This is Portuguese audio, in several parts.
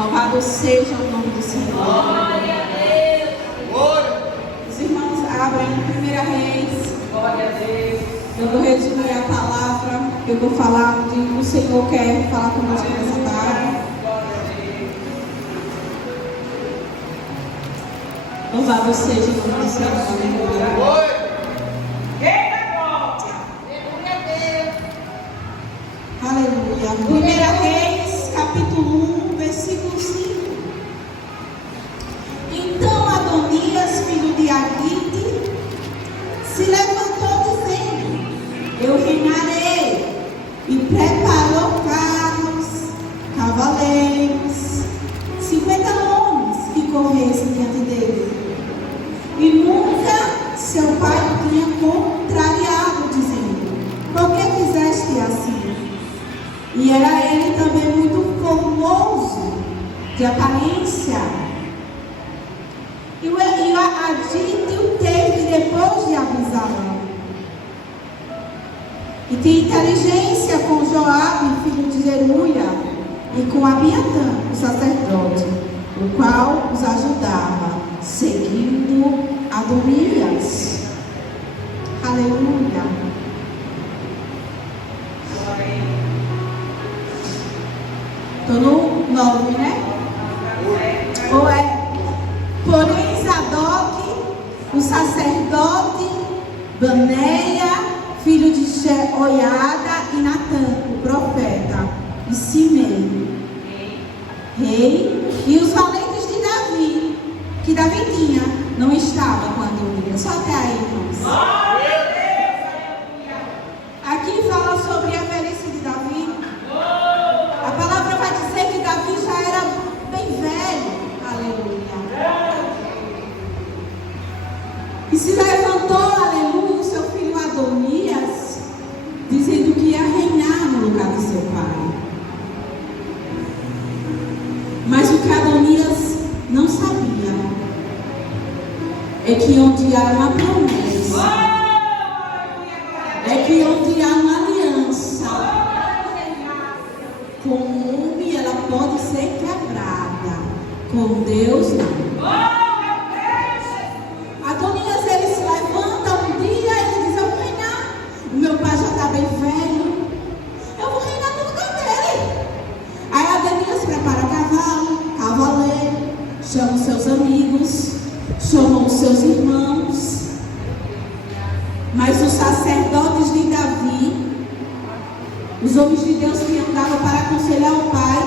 Louvado seja o nome do Senhor. Glória a Deus. Os irmãos abrem em 1 Reis. Glória a Deus. Eu vou resumir a palavra. Eu vou falar o que o Senhor quer falar conosco nessa tarde. Louvado seja o nome do Senhor. Aleluia. 1 Reis, capítulo 1, versículo 5. Então Adonias, filho de Agite, se levantou dizendo: eu reinarei, e preparou carros, cavaleiros, 50 homens que corressem diante dele. E nunca seu pai o tinha contrariado, dizendo: por que fizeste assim? E era ele também muito formoso de aparência. E a Agite o teve depois de Absalão. E tinha inteligência com Joabe, filho de Zeruia, e com Abiatã, o sacerdote, o qual os ajudava, seguindo Adonias. Aleluia. Estou no 9, né? Ou é? Porém, Zadok, o sacerdote, Baneia, filho de Jeoiada, e Natã, o profeta, e Simei, rei, e os valentes de Davi, que Davi tinha, não estava com Adonias. Só até aí, irmãos. Aqui fala sobre a velhice de Davi. A palavra vai dizer que Davi já era bem velho. Aleluia. E se levantou, aleluia, o seu filho Adonias, dizendo que ia reinar no lugar de seu pai. Mas o que Adonias não sabia é que onde há uma promessa, é que onde há uma aliança com o homem, ela pode ser quebrada. Com Deus, não. Adonias, ele se levanta um dia e ele diz: eu vou reinar. O meu pai já está bem velho. Eu vou reinar no lugar dele. Aí Adonias prepara cavalo, cavaleiro, chama os seus amigos, chama os seus irmãos. Mas os sacerdotes de Davi, os homens de Deus que andavam para aconselhar o pai,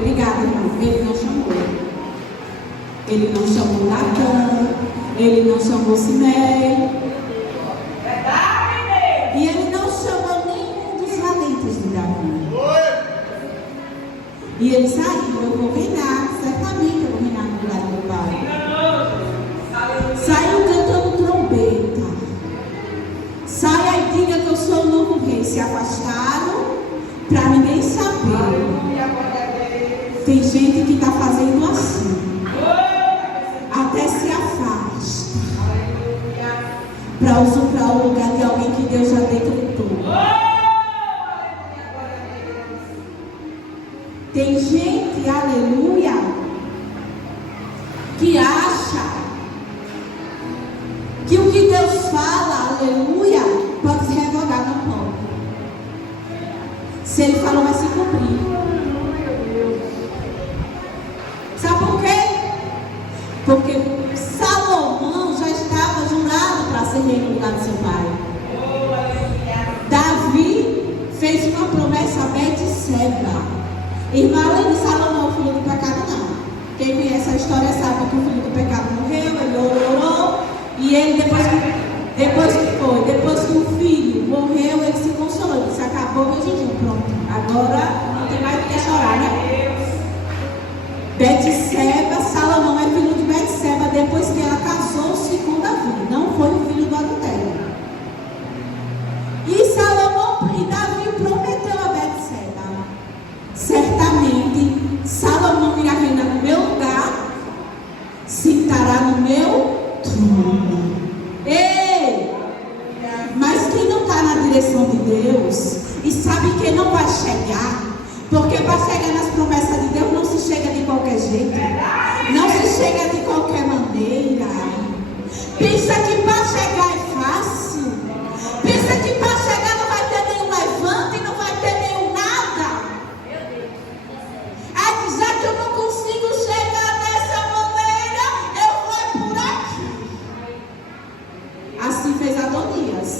obrigado, irmão, ele não chamou. Ele não chamou Natã, ele não chamou Simei. E ele não chamou nenhum dos valentes de Davi. E ele saiu: eu vou reinar, certamente eu vou reinar no lugar do meu pai. Saiu cantando trombeta. Saia e diga que eu sou o novo rei. Se afastaram para ninguém saber. Tem gente que está fazendo assim. Até se afasta para usurpar o lugar de alguém que Deus já decretou. Tem gente, aleluia, que acha que o que Deus fala, aleluia, pode se revogar. Não pode. Se ele falou, vai se cumprir. Sabe por quê? Porque Salomão já estava jurado para ser rei no lugar do seu pai. Davi fez uma promessa a Betseba. Irmã, além de Salomão, o filho do pecado, não. Quem conhece a história sabe que o filho do pecado morreu, ele orou, e ele depois que o filho morreu, ele se consolou. Ele disse: acabou meu jejum, pronto. Agora não tem mais o que chorar, né? Betseba, Salomão é filho de Betseba depois que ela casou-se com Davi. Não foi o filho do adultério. E Davi prometeu a Betseba: certamente Salomão irá reinar no meu lugar, sentará no meu trono. Ei! Mas quem não está na direção de Deus e sabe que não vai chegar, Porque para chegar nas promessas de Deus não se chega de qualquer jeito. Não se chega de qualquer maneira. Pensa que para chegar é fácil. Pensa que para chegar não vai ter nenhum levante, não vai ter nenhum nada. É dizer que eu não consigo chegar dessa maneira, eu vou por aqui. Assim fez Adonias.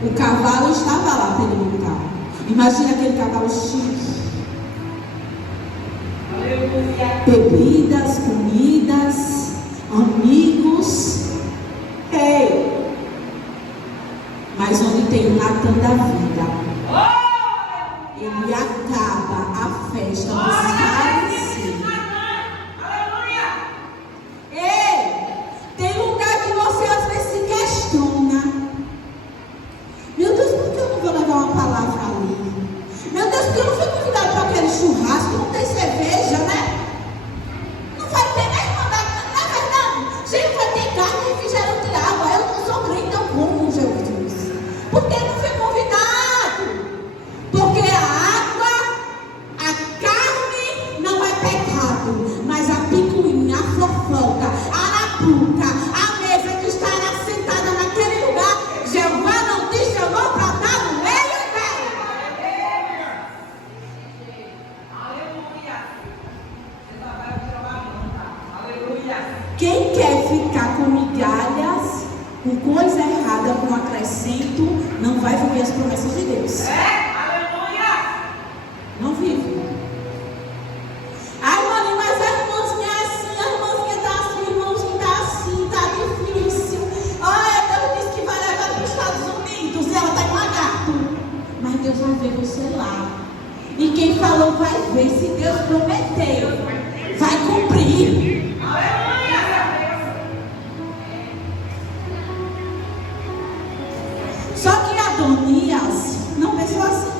O cavalo estava lá para ele montar. Imagina aquele cavalo chique. Bebidas, comidas, amigos. Ei! Mas onde tem o Natan da vida, ele acaba a festa dos carniceiros. Ei! Tem lugar que você às vezes se questiona. Meu Deus, por que eu não vou levar uma palavra ali? Meu Deus, por que eu não fui convidado para aquele churrasco? Não tem cerveja, né? Não vai ter nem mandado. Na verdade, gente, vai ter carne e refrigerante de água. Eu não sou crente, eu como, Jesus. Por que não fui convidado? Porque a água, a carne não é pecado. Mas a picuinha, a fofoca, a arapuca, a mesa que estará sentada naquele lugar, Jeová não te chamou para estar no meio dela. Quem quer ficar com migalhas, com coisa errada, com acrescento, não vai viver as promessas de Deus. Não vive. Ai, mãe, mas a irmãzinha é assim, a irmãzinha está assim, o irmãozinho está assim, está difícil. Olha, Deus disse que vai levar para os Estados Unidos e ela está em lagarto. Mas Deus vai ver você lá. E quem falou vai ver, se Deus prometeu, vai cumprir. Só que Adonias não pensou assim.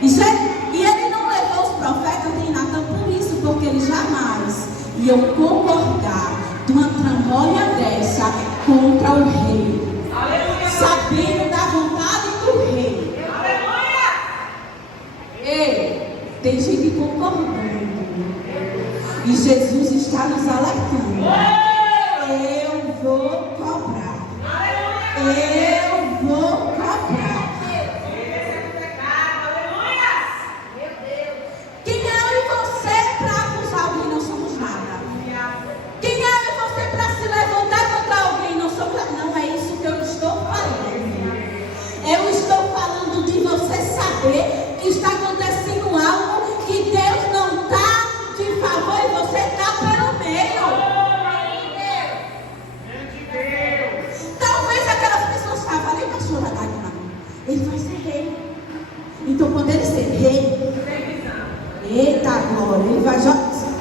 E ele não levou os profetas de Natan por isso, porque eles jamais iam concordar de uma tramóia dessa contra o rei. Sabendo da vontade do rei. Ei, tem gente concordando. E Jesus está nos alertando. Eu vou cobrar. Eu vou cobrar. Quem é eu e você para acusar alguém? Não somos nada. Quem é eu e você para se levantar contra alguém? Não somos nada. Não é isso que eu estou falando. Eu estou falando de você saber que está acontecendo algo que Deus não está de favor e você está pelo meio. Talvez aquelas pessoas estavam ali, pastor Adagna, ele vai ser rei. Então quando ele ser rei, eita glória, ele vai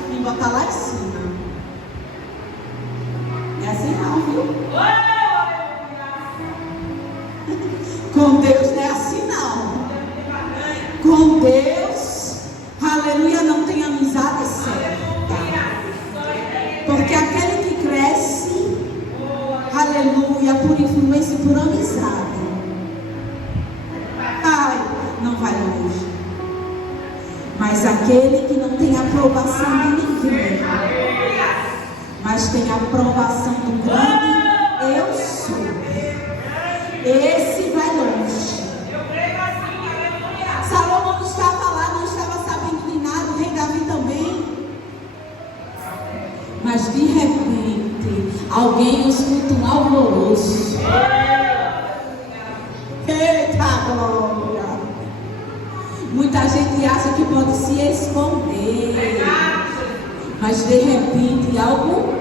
me botar lá em cima. Não é assim não, viu? Com Deus não é assim não. Com Deus, aleluia, não tem amizade certa. Porque aquele que cresce, aleluia, por influência e por amizade, ai, não vai longe. Mas aquele que não tem aprovação de ninguém, mas tem aprovação do grande eu sou, esse vai longe. Salomão não estava lá, não estava sabendo de nada, o rei Davi também. Mas de repente, alguém escuta um alvoroço. Eita glória! Muita gente acha que pode se esconder. Mas de repente algo.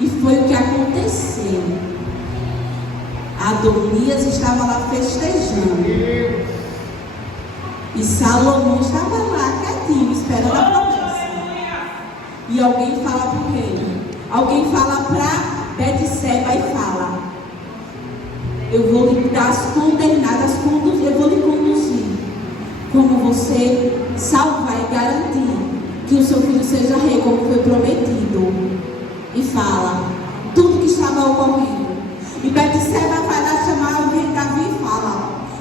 E foi o que aconteceu. Adonias estava lá festejando. E Salomão estava lá quietinho, esperando a promessa. E alguém fala para o rei. Alguém fala para Betseba e fala: eu vou lhe dar as condenadas, eu vou lhe conduzir. Como você salvar e garantir que o seu filho seja rei, como foi prometido. E fala tudo que estava ocorrendo. E Betseba vai lá chamar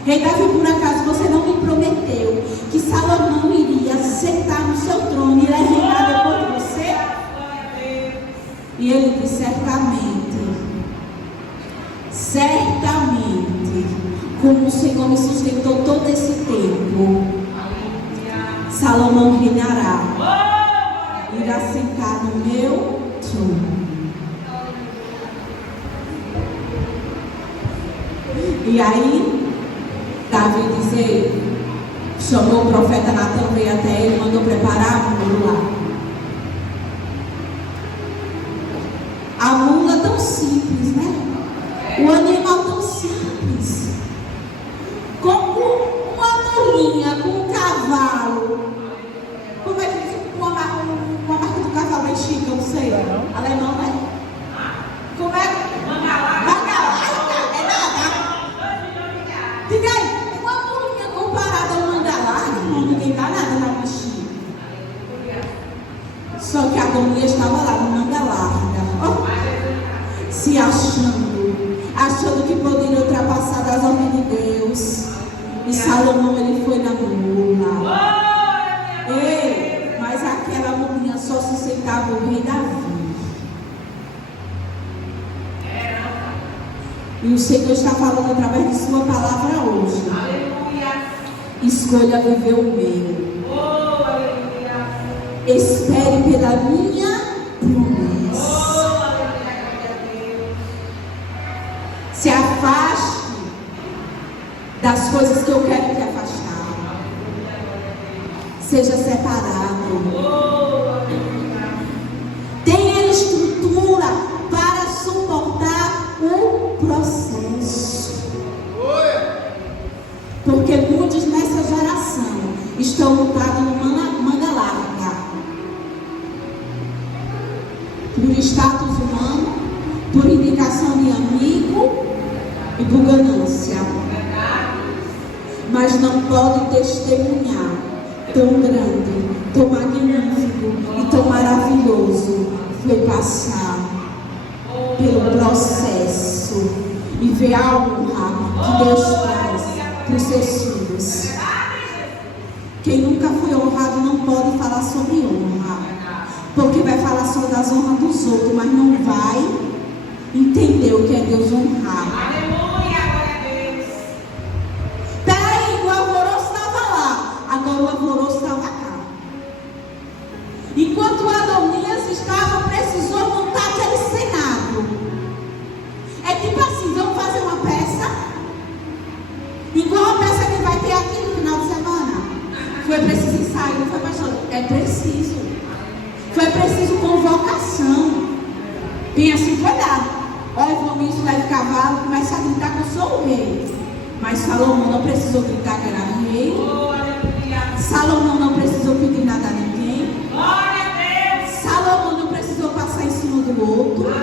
Rei Davi, por acaso você não me prometeu que Salomão iria sentar no seu trono e iria reinar depois de você? E ele disse: certamente, como o Senhor me sustentou todo esse tempo, Salomão reinará, irá sentar no meu trono. E aí, Davi chamou o profeta Natan, veio até ele, mandou preparar a mula. A mula tão simples, né? O animal tão simples. Como uma mulinha, com um cavalo. Como é que diz? Uma marca do cavalo é chique, eu não sei. Alemão, né? Como é? Mangalarga? É nada. Diga aí, uma mulinha comparada ao mangalarga, não, ninguém dá nada na bichinha. Só que a Adonias estava lá no mangalarga, se achando que poderia ultrapassar as ordens de Deus. E Salomão, ele foi na mula. Ei, mas aquela mulinha só sustentava o rei Davi. E o Senhor está falando através de sua palavra hoje. Escolha viver o meu. Espere pela minha promessa. Se afaste das coisas que eu quero te afastar. Seja separado. Tenha estrutura para suportar o processo. Porque muitos nessa geração estão lutados no manga larga. Por status humano, por indicação de amigo e por ganância. Mas não pode testemunhar tão grande, tão magnífico e tão maravilhoso foi passar pelo processo e ver a honra que Deus traz para os seus filhos. Quem nunca foi honrado não pode falar sobre honra, porque vai falar só das honras dos outros, mas não vai entender o que é Deus honrar. Peraí, o alvoroço estava lá, agora o alvoroço estava cá. Enquanto Adonias estava, precisou montar aquele senado. É tipo assim, vamos fazer uma peça, igual a peça que vai ter aqui no final de semana. Foi preciso ensaio, não foi, pastor? É preciso. Foi preciso convocação. Tem assim, cuidado. Olha, vamos isso lá de cavalo, começa a gritar que eu sou o rei. Mas Salomão não precisou gritar que era rei. Salomão não precisou pedir nada a ninguém. Salomão não precisou passar em cima do outro.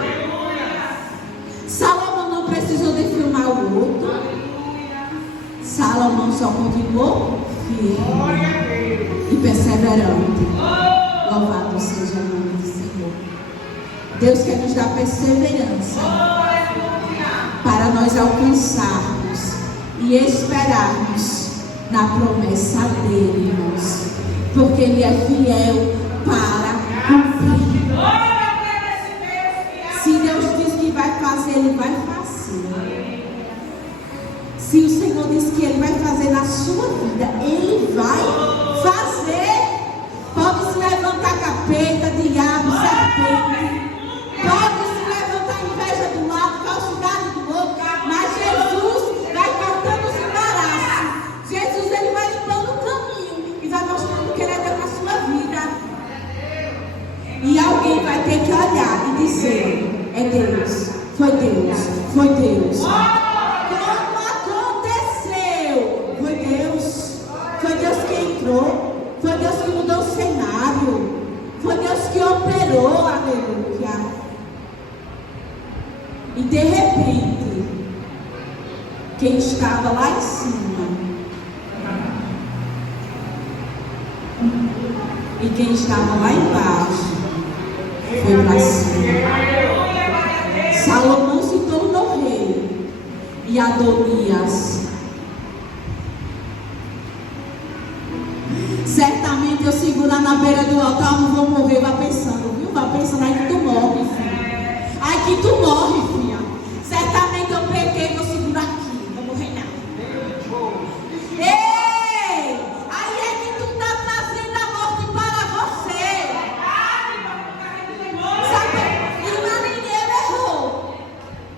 Salomão não precisou de filmar o outro. Salomão só continuou firme e perseverante. Louvado seja o nome do Senhor. Deus quer nos dar perseverança para nós alcançarmos e esperarmos na promessa dele, irmãos, porque ele é fiel para cumprir. Se Deus diz que vai fazer, ele vai fazer. Se o Senhor diz que ele vai fazer na sua vida, ele vai fazer. Pode se levantar capeta, diabo, serpente. Pode se levantar inveja do lado, falsidade do outro. Mas Jesus vai cortando os embaraços. Jesus, ele vai limpando o caminho e vai mostrando que ele é Deus na sua vida. E alguém vai ter que olhar e dizer: é Deus, foi Deus, foi Deus. Como aconteceu? Foi Deus que entrou. Foi Deus que mudou o cenário. Foi Deus que operou, aleluia. E de repente, quem estava lá em cima e quem estava lá embaixo foi para cima. Salomão se tornou rei e Adonias botar, eu não vou morrer, vai pensando, viu? Vai pensando aí que tu morre, filha. Aí que tu morre, filha. Certamente eu peguei, vou segurar aqui, não vou morrer nada. Ei! Aí é que tu tá trazendo a morte para você. Sabe? Irmã, ninguém errou.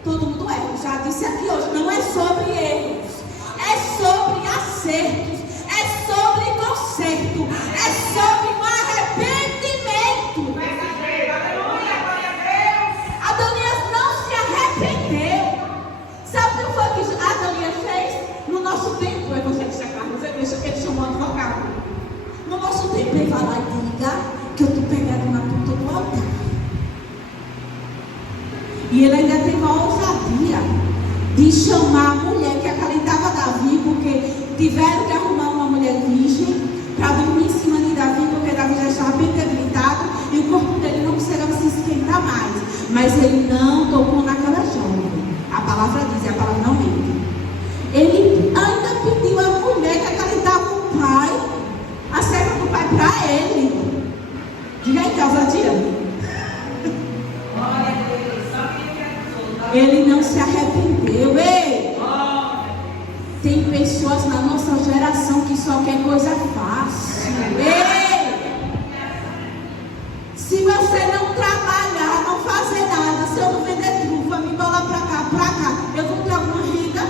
Todo mundo erra, já disse aqui hoje. Não é sobre erros, é sobre acertos, é sobre conserto, é sobre um arrependimento. Adonias não se arrependeu. Sabe o que foi que Adonias fez? No nosso tempo, o evangelista Carlos, ele chamou advogado. No nosso tempo, ele vai lá e diga que eu estou pegando na ponta do altar. E ele ainda teve uma ousadia de chamar a mulher que acalentava Davi, porque tiveram que arrumar uma mulher virgem para dormir em cima de Davi, porque Davi já estava bem debilitado e o corpo dele não precisava se esquentar mais. Mas ele não tocou naquela jovem. A palavra diz, a palavra não mente. Ele ainda pediu a mulher que acalentava o pai, a serva do pai, para ele. Diga aí, ousadia. Ele não se arrependeu. Ei! Tem pessoas na nossa geração que só quer coisa fácil. Ei! Se você não trabalhar, não fazer nada, se eu não vender trufa, me bolar pra cá, eu vou ter alguma renda?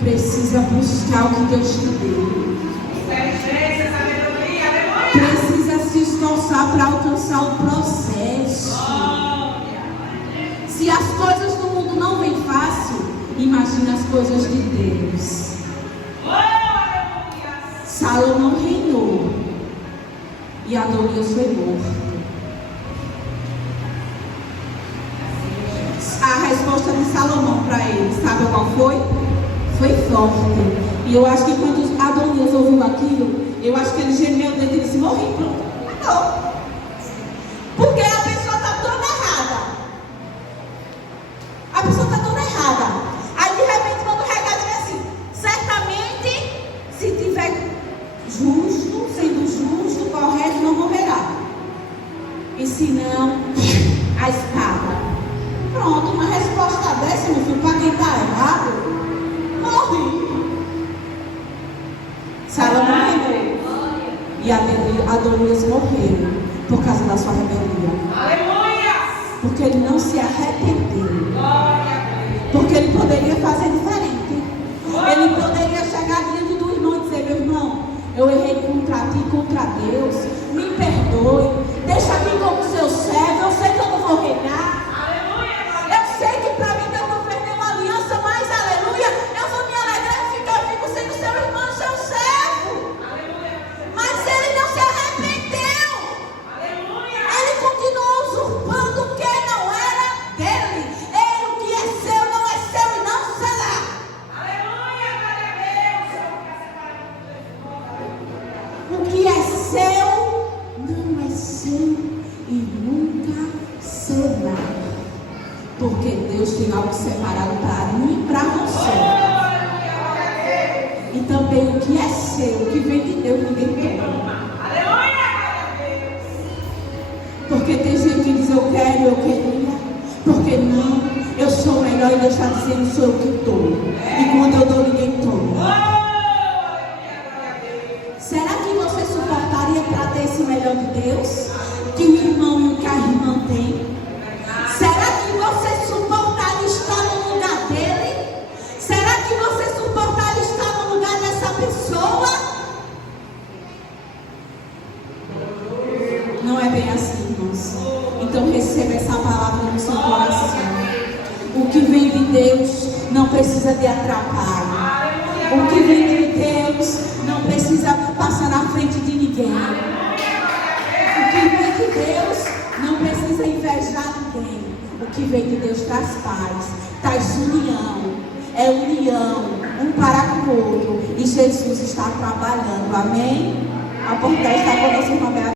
Precisa buscar o que Deus te deu. Precisa se esforçar para alcançar o processo. Se as coisas do mundo não vêm fácil, imagina as coisas de Deus. Salomão reinou e Adonias foi morto. A resposta de Salomão para ele, sabe qual foi? Foi forte. E eu acho que quando Adonias ouviu aquilo, eu acho que ele gemeu dentro e disse: morri, pronto, acabou. Porque a pessoa está toda errada. A pessoa está toda errada. Aí de repente quando o recado é assim: certamente se tiver justo, sendo justo, correto, não morrerá. E se não, a espada. Pronto, uma resposta dessa, meu filho, para quem está errado, morre. Salomão reinou e Adonias morreu por causa da sua rebeldia. Aleluia! Porque ele não se arrependeu. Porque ele poderia fazer diferente. Ele poderia chegar diante do irmão e dizer: meu irmão, eu errei contra ti e contra Deus, me perdoe, deixa aqui como seu servo, eu sei que eu não vou reinar. Eu sei que para mim Deus não fez nenhuma aliança, mas aleluia, eu vou me alegrar e ficar vivo sendo seu irmão, seu servo. Mas ele não se arrependeu. Ele continuou usurpando o que não era dele. Ele, o que é seu, não é seu e não será. O que é seu, não é seu e nunca será. Porque Deus tem algo separado para mim e para você. E também o que é seu, o que vem de Deus, ninguém toma. Porque tem gente que diz: eu quero, eu queria. Porque não, eu sou melhor e deixar dizendo: sou eu que estou. E quando eu dou, ninguém toma. Será que você suportaria para ter esse melhor de Deus? Que o irmão e o que a irmã tem? Será que você suportaria estar no lugar dele? Será que você suportaria estar no lugar dessa pessoa? Não é bem assim, irmãos. Então receba essa palavra no seu coração. O que vem de Deus não precisa de atrapalho. O que vem de Deus não precisa passar na frente de ninguém. O que vem de Deus não precisa invejar ninguém. O que vem de Deus traz paz, traz união. É união, um para com o outro. E Jesus está trabalhando. Amém? A porta está conosco, irmã Beatriz.